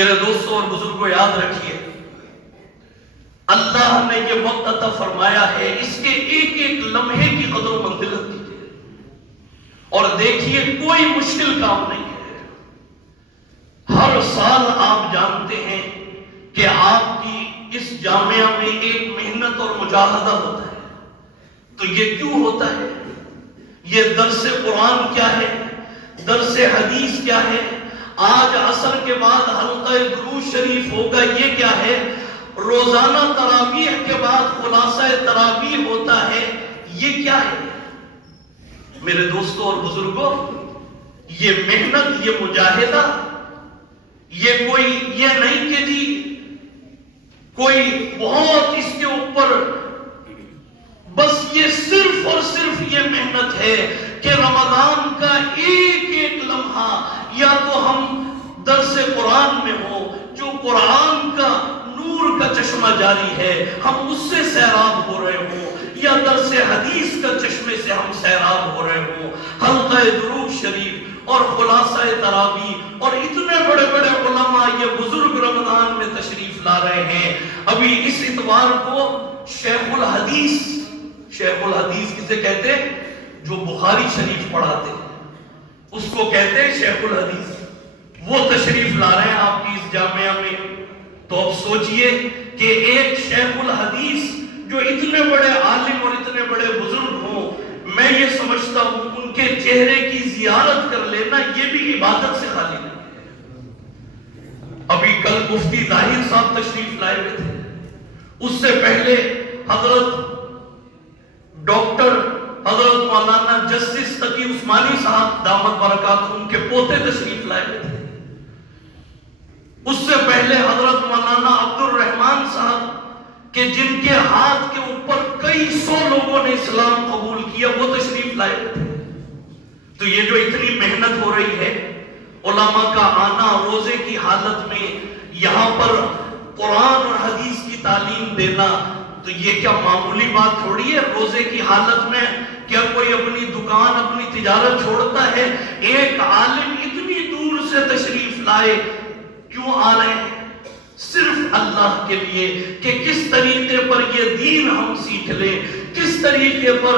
میرے دوستوں اور بزرگوں یاد رکھیے، اللہ نے یہ وقت عطا فرمایا ہے، اس کے ایک ایک لمحے کی قدر و منزلت کیجیے اور دیکھیے کوئی مشکل کام نہیں ہے۔ ہر سال آپ جانتے ہیں کہ آپ کی اس جامعہ میں ایک محنت اور مجاہدہ ہوتا ہے، تو یہ کیوں ہوتا ہے؟ یہ درس قرآن کیا ہے، درس حدیث کیا ہے، آج عصر کے بعد حلقہ درود شریف ہوگا، یہ کیا ہے، روزانہ تراویح کے بعد خلاصہ تراویح ہوتا ہے، یہ کیا ہے؟ میرے دوستوں اور بزرگوں، یہ محنت، یہ مجاہدہ، یہ نہیں کہ جی کوئی بہت اس کے اوپر، بس یہ صرف اور صرف یہ محنت ہے کہ رمضان کا ایک ایک لمحہ یا تو ہم درس قرآن میں ہو، جو قرآن کا نور کا چشمہ جاری ہے ہم اس سے سیراب ہو رہے ہوں، یا درس حدیث کا چشمے سے ہم سیراب ہو رہے ہوں، حلقہ درود شریف اور خلاصہ تراویح، اور اتنے بڑے بڑے علماء یہ بزرگ رمضان میں تشریف لا رہے ہیں۔ ابھی اس اتوار کو شیخ الحدیث کسے کہتے ہیں؟ جو بخاری شریف پڑھاتے ہیں اس کو کہتے ہیں شیخ الحدیث، وہ تشریف لا رہے ہیں آپ کی اس جامعہ میں۔ تو اب سوچئے کہ ایک شیخ الحدیث جو اتنے بڑے عالم اور اتنے بڑے بزرگ ہوں، میں یہ سمجھتا ہوں ان کے چہرے کی زیارت کر لینا یہ بھی عبادت سے خالی نہیں ہے۔ ابھی کل مفتی ظاہر صاحب تشریف لائے ہوئے تھے، اس سے پہلے حضرت ڈاکٹر حضرت مولانا جسٹس تقی عثمانی صاحب دامت برکات ان کے پوتے تشریف لائے ہوئے تھے، اس سے پہلے حضرت مولانا عبد الرحمان صاحب کہ جن کے ہاتھ کے اوپر کئی سو لوگوں نے اسلام قبول کیا، وہ تشریف لائے ہوئے تھے۔ تو یہ جو اتنی محنت ہو رہی ہے، علماء کا آنا روزے کی حالت میں یہاں پر قرآن اور حدیث کی تعلیم دینا، تو یہ کیا معمولی بات تھوڑی ہے؟ روزے کی حالت میں کیا کوئی اپنی دکان اپنی تجارت چھوڑتا ہے؟ ایک عالم اتنی دور سے تشریف لائے، کیوں آ رہے ہیں؟ صرف اللہ کے لیے کہ کس طریقے پر یہ دین ہم سیکھ لیں، کس طریقے پر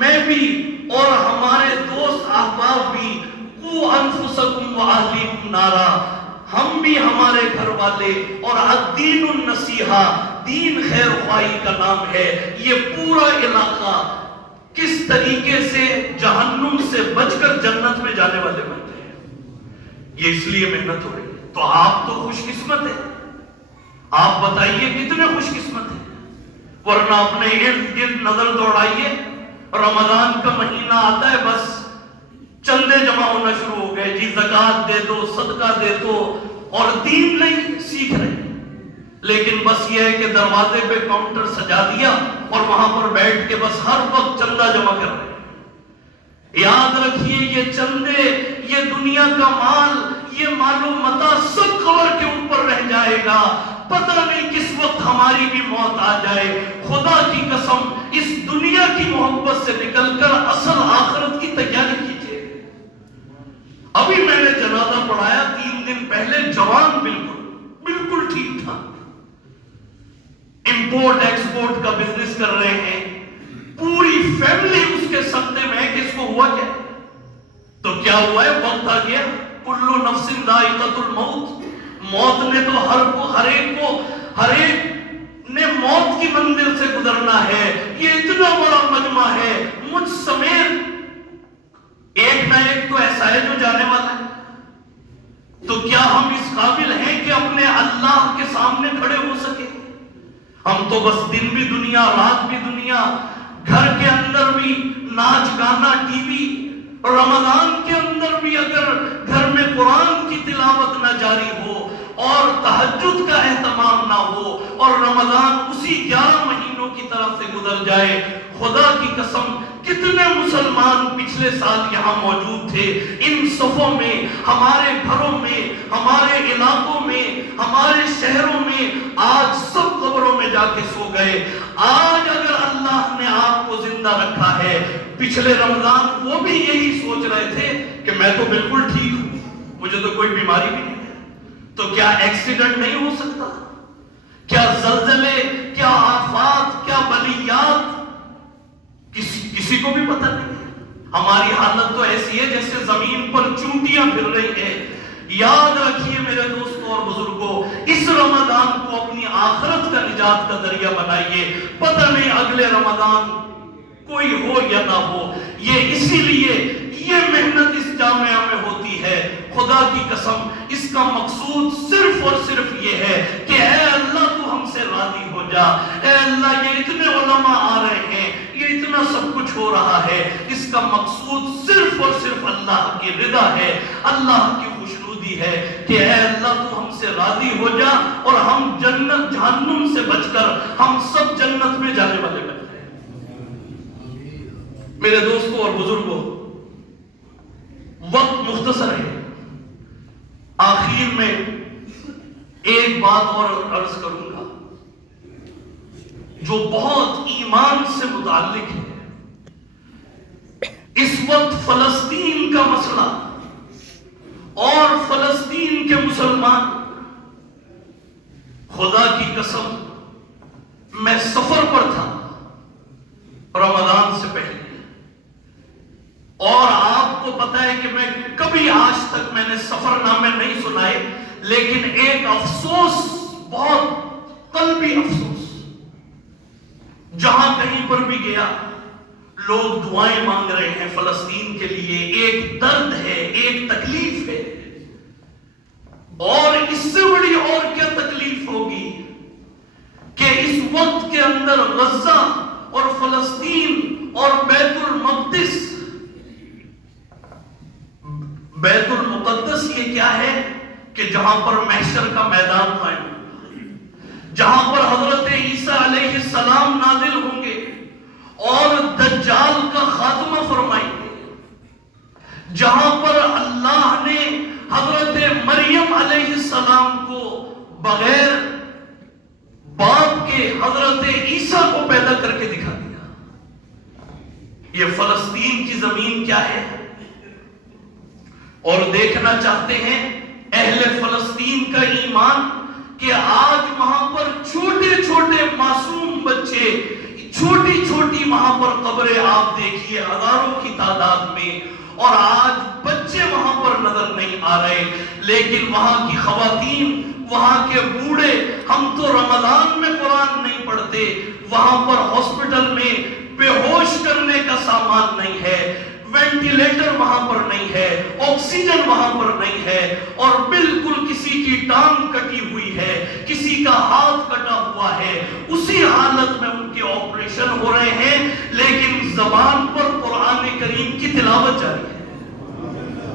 میں بھی اور ہمارے دوست احباب بھی، قو انفسکم واہلیکم نارا، ہم بھی ہمارے گھر والے، اور الدین النصیحہ، دین خیر خواہی کا نام ہے، یہ پورا علاقہ کس طریقے سے جہنم سے بچ کر جنت میں جانے والے بنتے ہیں، یہ اس لیے محنت ہو رہی ہے۔ تو آپ تو خوش قسمت ہیں، آپ بتائیے کتنے خوش قسمت ہیں، ورنہ اپنے ارد گرد نظر دوڑائیے، رمضان کا مہینہ آتا ہے بس چندے جمع ہونا شروع ہو گئے، جی زکوٰۃ دے دو، صدقہ دے دو، اور دین نہیں سیکھ رہے، لیکن بس یہ ہے کہ دروازے پہ کاؤنٹر سجا دیا اور وہاں پر بیٹھ کے بس ہر وقت چندہ جمع کر رہے ہیں۔ یاد رکھیے یہ چندے، یہ دنیا کا مال، یہ مال و متاع سب قبر کے اوپر رہ جائے گا، پتہ نہیں کس وقت ہماری بھی موت آ جائے۔ خدا کی قسم اس دنیا کی محبت سے نکل کر اصل آخرت کی تیاری کیجیے۔ ابھی میں نے جنازہ پڑھایا 3 دن پہلے، جوان بالکل ٹھیک تھا، امپورٹ ایکسپورٹ کا بزنس کر رہے ہیں، پوری فیملی اس کے صدمے میں ہے کہ اس کو ہوا کیا؟ تو کیا ہوا ہے؟ وقت آ گیا، کلو نفس ذائقۃ الموت، موت نے تو ہر ایک نے موت کی منزل سے گزرنا ہے۔ یہ اتنا بڑا مجمع ہے، مجھ سمیت ایک نہ ایک تو ایسا ہے جو جانے والا ہے۔ تو کیا ہم اس قابل ہیں کہ اپنے اللہ کے سامنے کھڑے ہو سکے؟ ہم تو بس دن بھی دنیا، رات بھی دنیا، گھر کے اندر بھی ناچ گانا، ٹی وی، رمضان کے اندر بھی اگر گھر میں قرآن کی تلاوت نہ جاری ہو اور تہجد کا اہتمام نہ ہو اور رمضان اسی 11 مہینوں کی طرف سے گزر جائے، خدا کی قسم کتنے مسلمان پچھلے سال یہاں موجود تھے، ان صفوں میں، ہمارے گھروں میں، ہمارے علاقوں میں، ہمارے شہروں میں، آج سب قبروں میں جا کے سو گئے۔ آج اگر اللہ نے آپ کو زندہ رکھا ہے، پچھلے رمضان وہ بھی یہی سوچ رہے تھے کہ میں تو بالکل ٹھیک ہوں، مجھے تو کوئی بیماری بھی نہیں ہے، تو کیا ایکسیڈنٹ نہیں ہو سکتا؟ کیا زلزلے، کیا آفات، کیا بلیات کسی کو بھی پتہ نہیں ہے؟ ہماری حالت تو ایسی ہے جیسے زمین پر چونٹیاں پھر رہی ہیں۔ یاد رکھیے میرے دوستوں اور بزرگوں، اس رمضان کو اپنی آخرت کا نجات کا ذریعہ بنائیے۔ پتہ نہیں اگلے رمضان کوئی ہو یا نہ ہو، یہ اسی لیے یہ محنت اس جامعہ میں ہوتی ہے۔ خدا کی قسم اس کا مقصود صرف اور صرف یہ ہے کہ اے اللہ تو ہم سے راضی ہو جا، اے اللہ یہ اتنے علماء آ رہے ہیں، یہ اتنا سب کچھ ہو رہا ہے، اس کا مقصود صرف اور صرف اللہ کی رضا ہے، اللہ کی خوشنودی ہے کہ اے اللہ تو ہم سے راضی ہو جا اور ہم جنت جہنم سے بچ کر ہم سب جنت میں جانے والے بن جائیں۔ میرے دوستوں اور بزرگوں، وقت مختصر ہے، آخر میں ایک بات اور عرض کروں گا جو بہت ایمان سے متعلق ہے۔ اس وقت فلسطین کا مسئلہ اور فلسطین کے مسلمان، خدا کی قسم میں سفر پر تھا رمضان سے پہلے، اور آپ کو پتا ہے کہ میں کبھی آج تک میں نے سفر نامے نہیں سنائے، لیکن ایک افسوس، بہت قلبی افسوس، جہاں کہیں پر بھی گیا لوگ دعائیں مانگ رہے ہیں فلسطین کے لیے، ایک درد ہے، ایک تکلیف ہے، اور اس سے بڑی اور کیا تکلیف ہوگی کہ اس وقت کے اندر غزہ اور فلسطین اور بیت المقدس، بیت المقدس یہ کیا ہے کہ جہاں پر محشر کا میدان قائم ہوگا، جہاں پر حضرت عیسیٰ علیہ السلام نازل ہوں گے اور دجال کا خاتمہ فرمائیں گے، جہاں پر اللہ نے حضرت مریم علیہ السلام کو بغیر باپ کے حضرت عیسیٰ کو پیدا کر کے دکھا دیا۔ یہ فلسطین کی زمین کیا ہے؟ اور دیکھنا چاہتے ہیں اہل فلسطین کا ایمان کہ آج وہاں پر چھوٹے چھوٹے معصوم بچے، چھوٹی چھوٹی وہاں پر قبریں آپ دیکھیے ہزاروں کی تعداد میں، اور آج بچے وہاں پر نظر نہیں آ رہے، لیکن وہاں کی خواتین، وہاں کے بوڑھے، ہم تو رمضان میں قرآن نہیں پڑھتے، وہاں پر ہاسپٹل میں بے ہوش کرنے کا سامان نہیں ہے، وینٹیلیٹر وہاں پر نہیں ہے، آکسیجن وہاں پر نہیں ہے، اور بالکل کسی کی ٹانگ کٹی ہوئی ہے، کسی کا ہاتھ کٹا ہوا ہے، اسی حالت میں ان کے آپریشن ہو رہے ہیں، لیکن زبان پر قرآن کریم کی تلاوت جاری ہے۔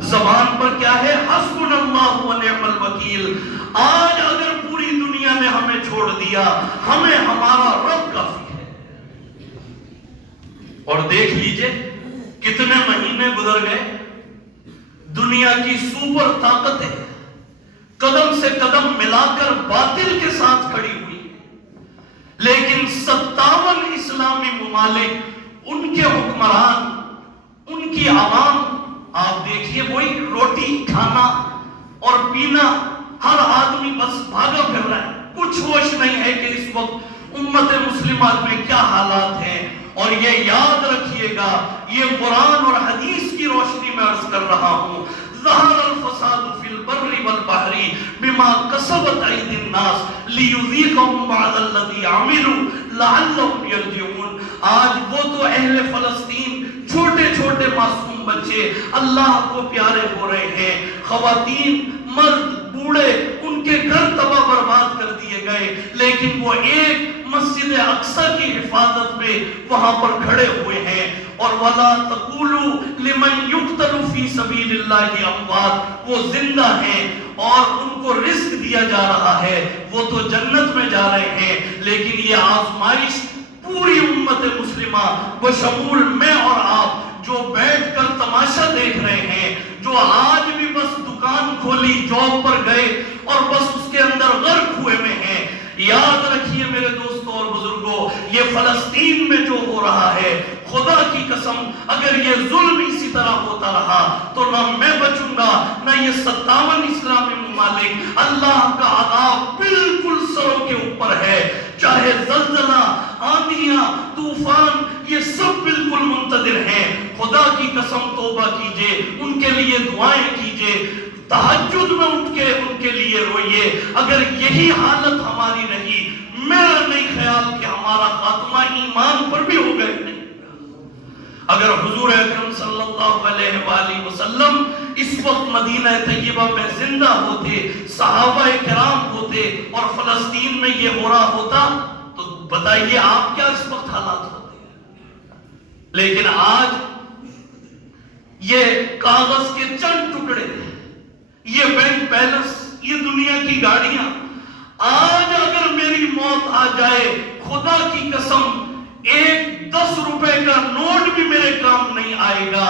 زبان پر کیا ہے؟ حسبنا اللہ و نعم الوکیل۔ آج اگر پوری دنیا نے ہمیں چھوڑ دیا، ہمیں ہمارا رب کافی ہے۔ اور دیکھ لیجئے کتنے مہینے گزر گئے، دنیا کی سپر طاقتیں قدم سے قدم ملا کر باطل کے ساتھ کھڑی ہوئی، لیکن 57 اسلامی ممالک، ان کے حکمران، ان کی عوام، آپ دیکھیے وہی روٹی کھانا اور پینا، ہر آدمی بس بھاگا پھر رہا ہے، کچھ ہوش نہیں ہے کہ اس وقت امت مسلمہ میں کیا حالات ہیں۔ اور یہ یاد رکھیے گا، یہ قرآن اور حدیث کی روشنی میں عرض کر رہا ہوں، ظہر الفساد فی البر والبحر بما کسبت ایدی الناس لیذیقہم بعض الذی عملوا لعلہم یرجعون۔ آج وہ تو اہل فلسطین، چھوٹے چھوٹے معصوم بچے اللہ کو پیارے ہو رہے ہیں، خواتین، مرد، بوڑھے، ان کے گھر تباہ برباد کر دیے گئے، لیکن وہ ایک مسجد اقصی کی حفاظت میں وہاں پر کھڑے ہوئے ہیں۔ اور وَلَا تَقُولُوا لِمَنْ يُقْتَلُ فِي سَبِيلِ اللَّهِ أَمْوَاتٌ، وہ زندہ ہیں اور ان کو رزق دیا جا رہا ہے، وہ تو جنت میں جا رہے ہیں، لیکن یہ آزمائش پوری امت مسلمہ بشمول میں اور آپ جو بیٹھ کر تماشا دیکھ رہے ہیں، جو آج بھی بس دکان کھولی، جاب پر گئے اور بس اس کے اندر غرق ہوئے میں ہیں، یاد رکھیے میرے دوستوں اور بزرگوں، یہ فلسطین میں جو ہو رہا ہے خدا کی قسم اگر یہ ظلم اسی طرح ہوتا رہا تو نہ میں بچوں گا نہ یہ 57 اسلامی ممالک. اللہ کا عذاب بالکل سروں کے اوپر ہے. چاہے زلزلہ، آندیاں، طوفان، یہ سب بالکل منتظر ہیں. خدا کی قسم توبہ کیجئے، ان کے لیے دعائیں کیجئے، تہجد میں اٹھ کے ان کے لیے روئیے. اگر یہی حالت ہماری رہی، میرا نہیں خیال کہ ہمارا خاتمہ ایمان پر بھی ہو گئے. اگر حضور اکرم صلی اللہ علیہ وآلہ وسلم اس وقت مدینہ طیبہ میں زندہ ہوتے، صحابہ کرام ہوتے اور فلسطین میں یہ ہو رہا ہوتا تو بتائیے آپ کیا اس وقت حالات ہوتے. لیکن آج یہ کاغذ کے چند ٹکڑے، یہ بینک بیلنس، یہ دنیا کی گاڑیاں، آج اگر میری موت آ جائے خدا کی قسم ایک 10 روپے کا نوٹ بھی میرے کام نہیں آئے گا.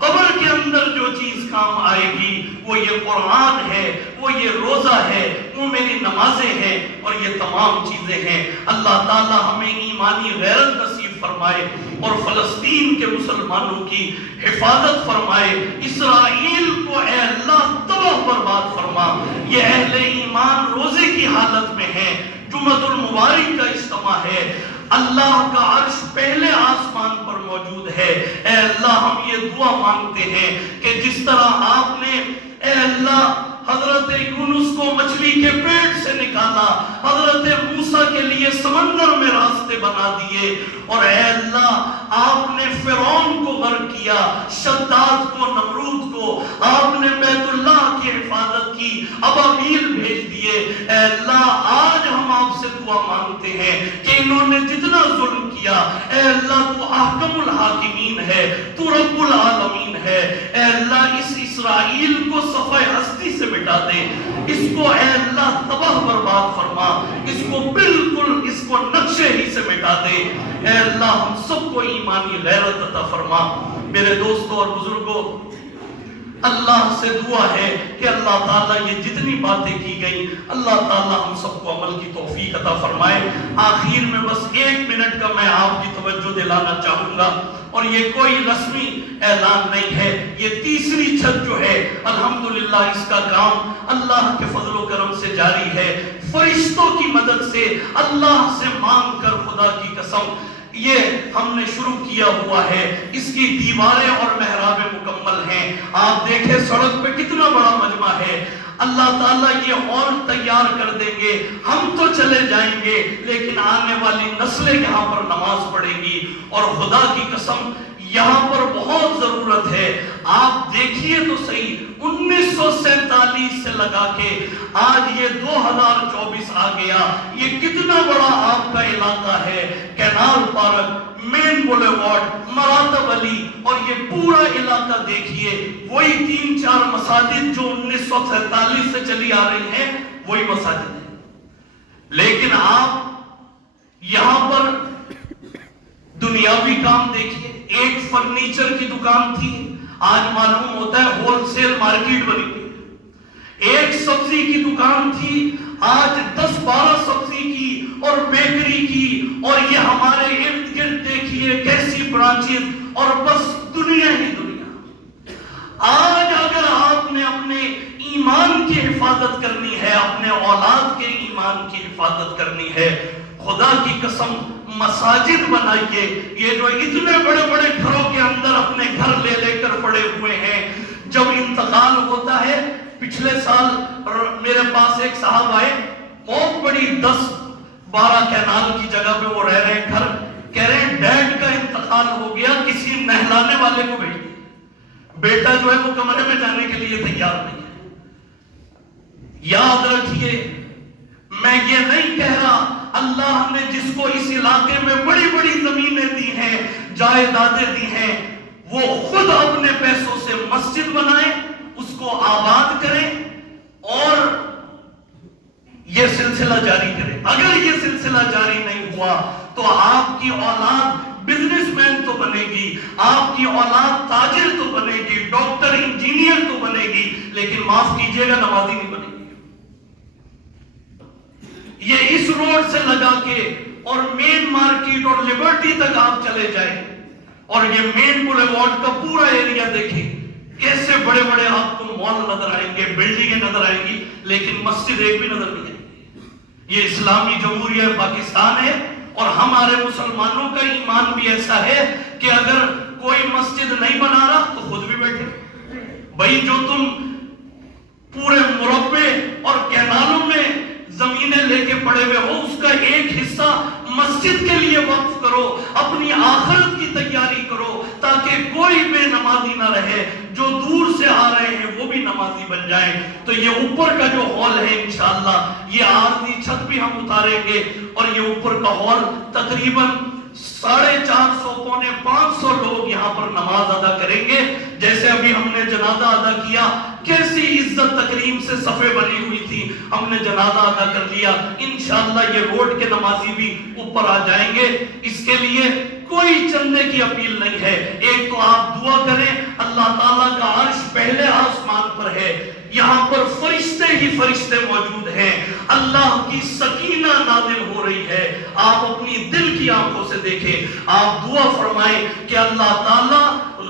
قبر کے اندر جو چیز کام آئے گی وہ یہ قرآن ہے، وہ یہ روزہ ہے، وہ میری نمازیں ہیں اور یہ تمام چیزیں ہیں. اللہ تعالی ہمیں ایمانی غیرت نصیب فرمائے اور فلسطین کے مسلمانوں کی حفاظت فرمائے. اسرائیل کو اے اللہ تباہ برباد فرما. یہ اہل ایمان روزے کی حالت میں ہیں. جمعۃ المبارک کا اجتماع ہے. اللہ کا عرش پہلے آسمان پر موجود ہے. اے اللہ ہم یہ دعا مانگتے ہیں کہ جس طرح آپ نے اے اللہ حضرت یونس کو مچھلی کے پیٹ سے نکالا، حضرت موسیٰ کے لیے سمندر میں راستے بنا دیے، اور اے اللہ آپ نے فرعون کو غرق کیا، شداد کو، نمرود کو، آپ نے بیت اللہ کی حفاظت کی، ابابیل بھیج دیے. اے اللہ آج ہم آپ سے دعا مانگتے ہیں کہ انہوں نے جتنا ظلم کیا، اے اللہ تو احکم الحاکمین ہے، تو رب العالمین ہے. اے اللہ اس اسرائیل کو صفحہ ہستی سے مٹا دے. اس کو اے اللہ تباہ برباد فرما. اس کو بالکل اس کو نقشے ہی سے مٹا دے. اے اللہ ہم سب کو ایمانی غیرت عطا فرما. میرے دوستوں اور بزرگوں، اللہ سے دعا ہے کہ اللہ تعالیٰ یہ جتنی باتیں کی گئیں اللہ تعالیٰ ہم سب کو عمل کی توفیق عطا فرمائے. آخر میں بس 1 منٹ کا میں آپ کی توجہ دلانا چاہوں گا، اور یہ کوئی رسمی اعلان نہیں ہے. یہ تیسری چھت جو ہے الحمدللہ اس کا کام اللہ کے فضل و کرم سے جاری ہے. فرشتوں کی مدد سے اللہ سے مانگ کر خدا کی قسم یہ ہم نے شروع کیا ہوا ہے. اس کی دیواریں اور محرابیں مکمل ہیں. آپ دیکھیں سڑک پہ کتنا بڑا مجمع ہے. اللہ تعالیٰ یہ ہال تیار کر دیں گے. ہم تو چلے جائیں گے لیکن آنے والی نسلیں یہاں پر نماز پڑھیں گی، اور خدا کی قسم یہاں پر بہت ضرورت ہے. آپ دیکھیے تو صحیح 1947 سے لگا کے آج یہ 2024 آ گیا. یہ کتنا بڑا آپ کا علاقہ ہے. کینال پارک، مین بولے وارڈ، مراتب علی، اور یہ پورا علاقہ دیکھیے. وہی 3-4 مساجد جو 1947 سے چلی آ رہی ہیں وہی مساجد ہیں. لیکن آپ یہاں پر دنیاوی کام دیکھیے. ایک فرنیچر کی دکان تھی، آج معلوم ہوتا ہے ہول سیل مارکیٹ بنی گئی. ایک سبزی کی دکان تھی، آج 10-12 سبزی کی اور بیکری کی، اور یہ ہمارے ارد گرد دیکھیے کیسی برانچز، اور بس دنیا ہی دنیا. آج اگر آپ نے اپنے ایمان کی حفاظت کرنی ہے، اپنے اولاد کے ایمان کی حفاظت کرنی ہے، خدا کی قسم مساجد بنائیے. یہ جو اتنے بڑے بڑے گھروں کے اندر اپنے گھر لے لے کر پڑے ہوئے ہیں، جب انتقال ہوتا ہے، پچھلے سال میرے پاس ایک صاحب آئے، بہت بڑی 10-12 کینال کی جگہ پہ وہ رہ رہے ہیں گھر. کہہ رہے ہیں ڈیڈ کا انتقال ہو گیا، کسی نہلانے والے کو بھیج دیا. بیٹا جو ہے وہ کمرے میں جانے کے لیے تیار نہیں ہے. یاد رکھیے میں یہ نہیں کہہ رہا، اللہ نے جس کو اس علاقے میں بڑی بڑی زمینیں دی ہیں، جائیدادیں دی ہیں، وہ خود اپنے پیسوں سے مسجد بنائیں، اس کو آباد کریں اور یہ سلسلہ جاری کریں. اگر یہ سلسلہ جاری نہیں ہوا تو آپ کی اولاد بزنس مین تو بنے گی، آپ کی اولاد تاجر تو بنے گی، ڈاکٹر انجینئر تو بنے گی، لیکن معاف کیجئے گا نمازی نہیں بنے گی. یہ اس روڈ سے لگا کے اور مین مارکیٹ اور لبرٹی تک آپ چلے جائیں اور یہ مین بولیوارڈ کا پورا ایریا دیکھیں، کیسے بڑے بڑے آپ کو مال نظر آئیں گے، بلڈنگیں نظر آئیں گی، لیکن مسجد ایک بھی نظر نہیں آئے۔ یہ اسلامی جمہوریہ پاکستان ہے، اور ہمارے مسلمانوں کا ایمان بھی ایسا ہے کہ اگر کوئی مسجد نہیں بنا رہا تو خود بھی بیٹھے۔ بھائی جو تم پورے مربع اور کینالوں میں زمینیں لے کے پڑے ہوئے ہو، اس کا ایک حصہ مسجد کے لیے وقف کرو، اپنی آخرت کی تیاری کرو، تاکہ کوئی بے نمازی نہ رہے، جو دور سے آ رہے ہیں وہ بھی نمازی بن جائیں۔ تو یہ اوپر کا جو ہال ہے انشاءاللہ یہ عارضی چھت بھی ہم اتاریں گے، اور یہ اوپر کا ہال تقریباً 450 پونے 500 لوگ یہاں پر نماز ادا کریں گے۔ جیسے ابھی ہم نے جنازہ ادا کیا، کیسی عزت تکریم سے صفیں بنی ہوئی تھی، ہم نے جنازہ ادا کر لیا۔ انشاءاللہ یہ روڈ کے نمازی بھی اوپر آ جائیں گے۔ اس کے لیے کوئی چندے کی اپیل نہیں ہے، ایک تو آپ دعا کریں، اللہ تعالیٰ کا عرش پہلے آسمان پر ہے، یہاں پر فرشتے ہی فرشتے موجود ہیں، اللہ کی سکینہ نازل ہو رہی ہے، آپ اپنی دل کی آنکھوں سے دیکھیں، آپ دعا فرمائیں کہ اللہ تعالیٰ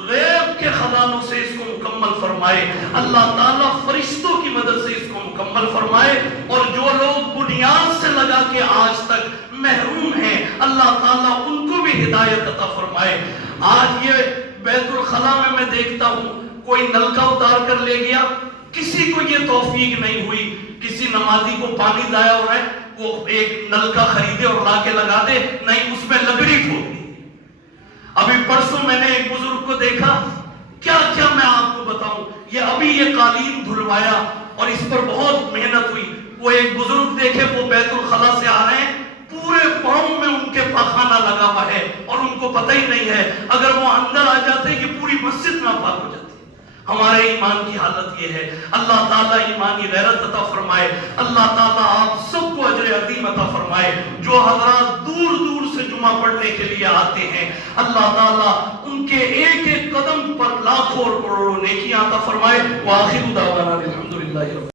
غیب کے خزانوں سے اس کو مکمل فرمائے، اللہ تعالیٰ فرشتوں کی مدد سے اس کو مکمل فرمائے، اور جو لوگ بنیاد سے لگا کے آج تک محروم ہیں اللہ تعالیٰ ان کو بھی ہدایت عطا فرمائے۔ آج یہ بیت الخلا میں دیکھتا ہوں کوئی نلکا اتار کر لے گیا، کسی کو یہ توفیق نہیں ہوئی، کسی نمازی کو پانی ضائع ہو رہا ہے وہ ایک نلکا خریدے اور لا کے لگا دے، نہیں اس میں لکڑی ٹھوک دی۔ ابھی پرسوں میں نے ایک بزرگ کو دیکھا، کیا کیا میں آپ کو بتاؤں، یہ ابھی یہ قالین دھلوایا اور اس پر بہت محنت ہوئی۔ وہ ایک بزرگ دیکھے وہ بیت الخلا سے آ رہے ہیں، پورے پاؤں میں ان کے پاخانہ لگا ہوا ہے اور ان کو پتہ ہی نہیں ہے، اگر وہ اندر آ جاتے کہ پوری مسجد ناپاک ہو جاتی۔ ہمارے ایمان کی حالت یہ ہے۔ اللہ تعالیٰ ایمانی غیرت عطا فرمائے، اللہ تعالیٰ آپ سب کو اجر عظیم عطا فرمائے۔ جو حضرات دور دور سے جمعہ پڑھنے کے لیے آتے ہیں، اللہ تعالیٰ ان کے ایک ایک قدم پر لاکھوں اور کروڑوں نیکیاں عطا فرمائے۔ وآخر دعوانا الحمدللہ۔